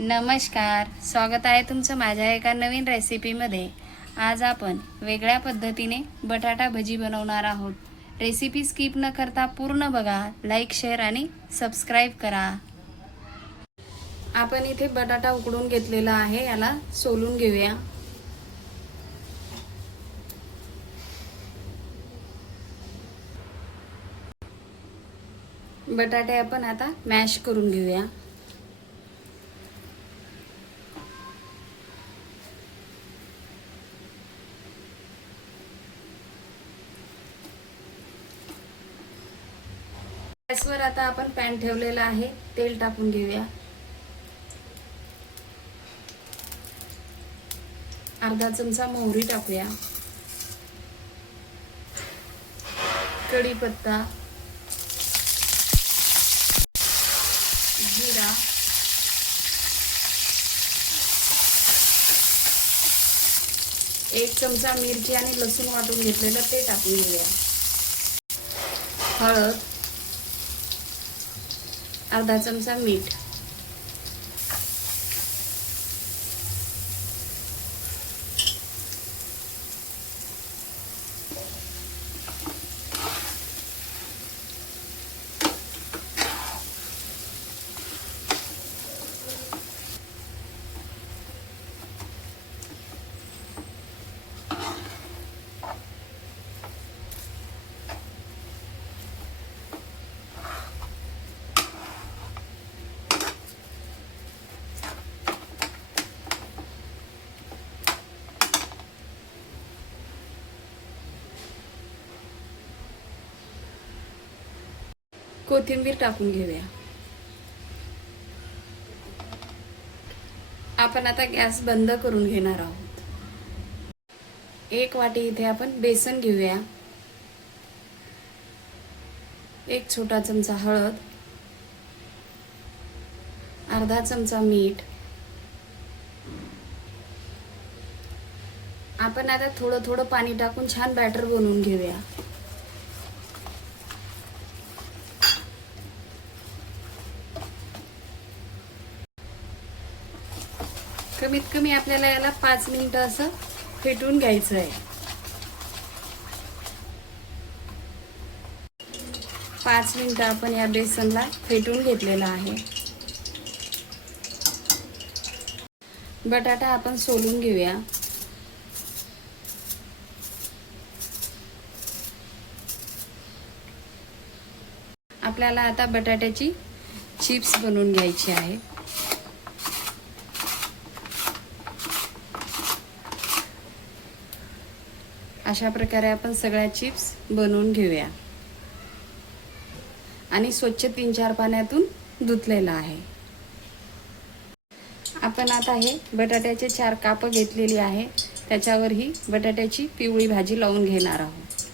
नमस्कार, स्वागत आहे तुमचं माझ्या एका नवीन रेसिपीमध्ये। आज आपण वेगळ्या पद्धतीने बटाटा भजी बनवणार आहोत। रेसिपी स्किप न करता पूर्ण बघा, लाईक, शेअर आणि सबस्क्राईब करा। आपण इथे बटाटा उकडून घेतलेला आहे, याला सोलून घेऊया। बटाटे आपण आता मॅश करून घेऊया। गॅसवर आता आपण पॅन ठेवलेला आहे, तेल टाकून घेऊया। अर्धा चमचा मोहरी टाकूया, कढीपत्ता, जिरा, एक चमचा मिरची आणि लसूण वाटून घेतलेलं ते टाकून घेऊया। हळद, अर्धा चमचा मीठ, कोथिंबीर टाकून घेऊया। आपण आता गॅस बंद करून घेणार आहोत। एक वाटी इथे आपण बेसन घेऊया, एक छोटा चमचा हळद, अर्धा चमचा मीठ। आपण आता थोडं थोडं पाणी टाकून छान बॅटर बनवून घेऊया। कमीत कमी आपल्याला याला 5 मिनिटं असं फेटून घ्यायचं आहे। 5 मिनिटं आपण या बेसनला फेटून घेतलेला आहे। बटाटा आपण सोलून घेऊया। आपल्याला आता बटाट्याची चिप्स बनवून घ्यायची आहे। अशा प्रकारे आपण सगळ्या चिप्स बनवून घेऊया आणि स्वच्छ 3-4 पाण्यातून धुतलेला आहे। आपण आता हे बटाट्याचे 4 काप घेतलेली आहे, त्याच्यावर ही बटाट्याची पिवळी भाजी लावून घेणार आहोत।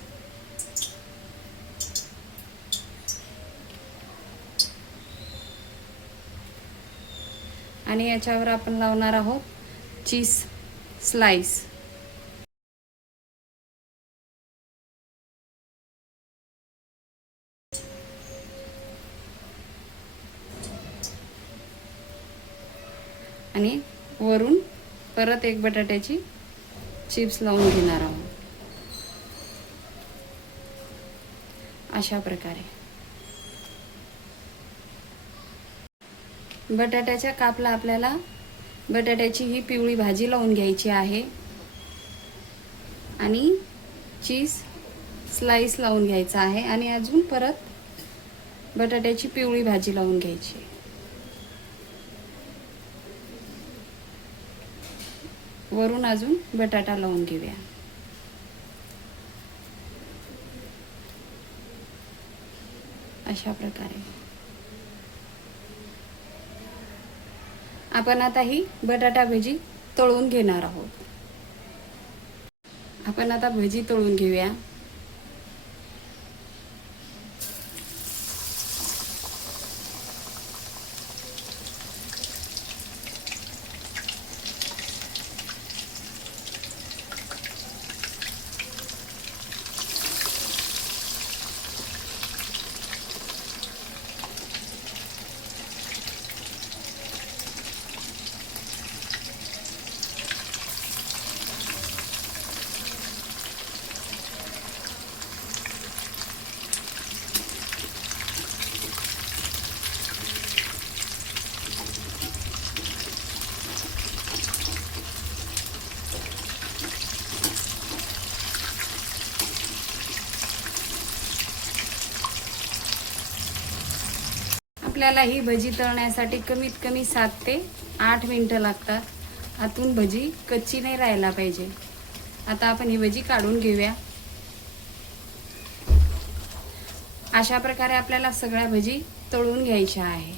आणि याच्यावर आपण लावणार आहोत चीज स्लाइस। आणि वरून परत एक बटाट्याची चिप्स लावून घेणार आहोत अशा प्रकारे। बटाट्याच्या कापला आपल्याला बटाट्याची ही पिवळी भाजी लावून घ्यायची आहे आणि चीज स्लाइस लावून घ्यायचा आहे आणि अजून परत बटाट्याची पिवळी भाजी लावून घ्यायची। वरून अजून बटाटा लावून घेऊया। अशा प्रकारे आपण आता ही बटाटा भजी तळून घेणार आहोत। आपण आता भजी तळून घेऊया। आपल्याला ही भजी तळण्यासाठी कमीत कमी 7 ते 8 मिनिटं लागतात। आतून भजी कच्ची नाही राहायला पाहिजे। आता आपण ही भजी काढून घेऊया। अशा प्रकारे आपल्याला सगळ्या भजी तळून घ्यायच्या आहे।